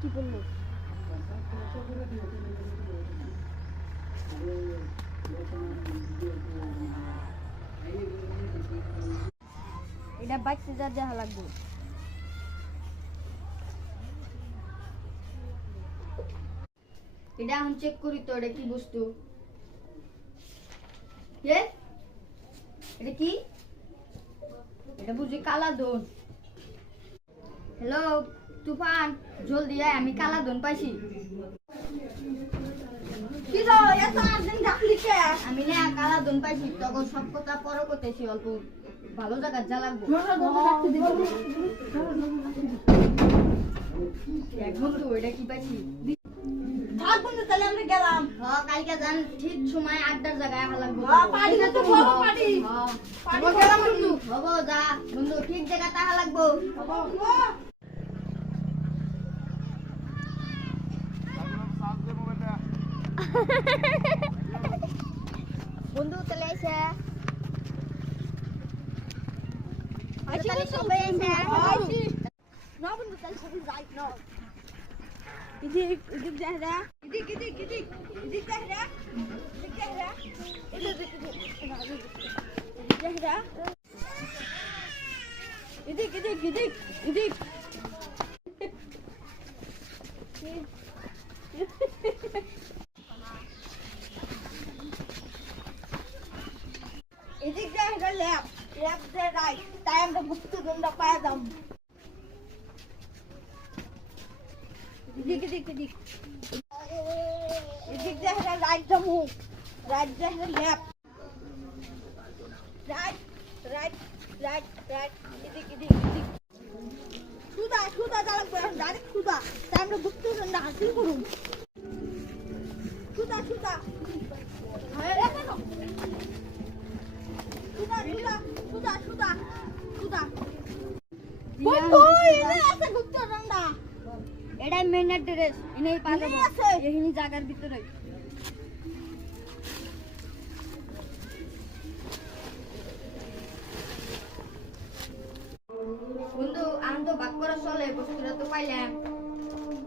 কি বললো? এটা বাইকতে যা দেখা লাগবে। এটা এখন চেক করি তো এটা কি বস্তু। এটা কি? এটা বুঝি কালাধন। হ্যালো তুফান, জলদি আয়, আমি কালাধন পাইছি। আমি না কালাধন পাইছি, তখন সব কথা পরে করতেছি, অল্প ভালো জায়গা যা লাগবো। বন্ধু এটা কি পাইছি? তাহলে আমরা গেলাম। কালকে যান ঠিক সময় 8টার জায়গায় লাগবো। হবো যা বন্ধু, ঠিক জায়গা তাহা লাগবো। বন্ধু চলে আইছে। সবাই আইছে না বন্ধু, তাহলে সবাই যাই না। ইদিক যাহরা, ইদিক যাহরা, ইদিক যাহরা, লেফট দে রাইট, তাই আমরা বুঝতে দন্ডা পায়া দাম। ইদিক যাহরা, রাইট যাবো, রাইট যাহরা, লেফট, রাইট, ইদিক সুদা চালাক করে ডাইরেক্ট সুদা, তাই আমরা বুঝতে দন্ডা হাসিল করুন। সুদা বন্ধু এনে আছে গুপ্ত দন্ডা। এটাই মেন অ্যাড্রেস, এনেই পাবে এখানে জায়গার ভিতরে। বন্ধু আমি তো বাক করা চলে, বস্তুটা তো পাইলাম।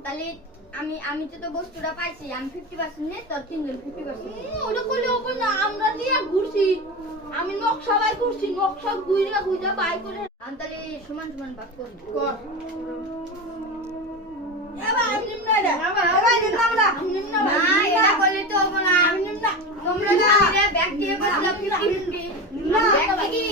তাহলে আমি তো বস্তুটা পাইছি, আমি 50% নে, তোর 3জন 50%। ওটা কইলে হবে না, আমরা নিয়ে ঘুরছি, আমি নকশা বাই করছি, নকশা গুইরা বাই করে। আমি তাহলে সমান বাক করি। এবার আমি নিম্না রে, এবার নিম্না না এটা করলে তো হবে না। তোমরা তো ব্যাগ দিয়ে বসলাম 50-50 না ব্যাগ কি